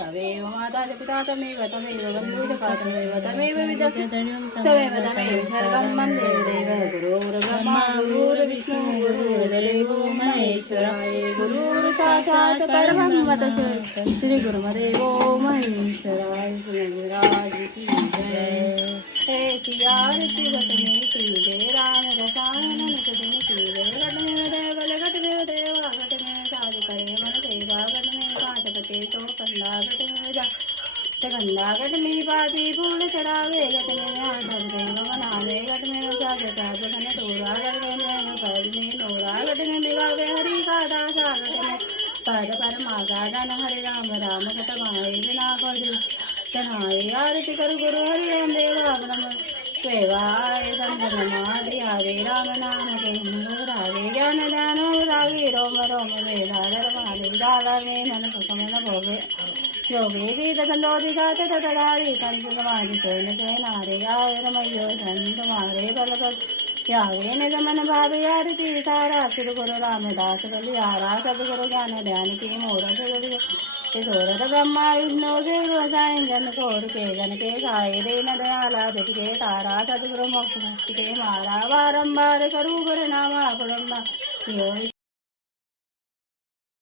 तमेव माता च पिता तमेव तमेव बन्धुः च तमेव तमेव विद्याधर्यं तमेव सर्वं वन्दे देवः गुरुर्ब्रह्मा गुरुर्विष्णुः गुरुर्देवो महेश्वराय गुरुः साक्षात् परब्रह्म तस्मै श्री गुरुदेवो महेश्वराय गुरुराज की जय। हे सियारती घटने की जय राम रसायन घटने की जय घट में देवल घट में देवा घट में साज करे मन देवा घट में काट पते तो कंदा घट में जा कंदा घट में पापी फूल चढ़ावे घट में आधर देव बनावे घट में साज साज घन तोरा घट में पद में नोरा घट में बिगावे हरि का दासा घट में पद पर मागा धन हरे राम राम घट माए बिना पद चढ़ाए आरती कर गुरु हरि ओम देवा ब्रह्म सेवाय संतनमादि हरे राम नाम के रागे ज्ञान ध्यान रागे रोम रोम वेदाधर माधि दावे मन सुखमन भोगे योगे गीत संदोधि गाते तदारी संत समाधि चैन चैनारे आय रमयो संत मारे बल यावे निज मन भावे आरती सारा श्री गुरु रामदास बलिहारा सदगुरु ज्ञान ध्यान की मोर सोरद ब्रह्मा विष्णु देव साई जन कोर के जन के साय दीन दयाला दिख के तारा सदगुरु मोक्ष के मारा बारंबार करू गुरु नामा ब्रह्मा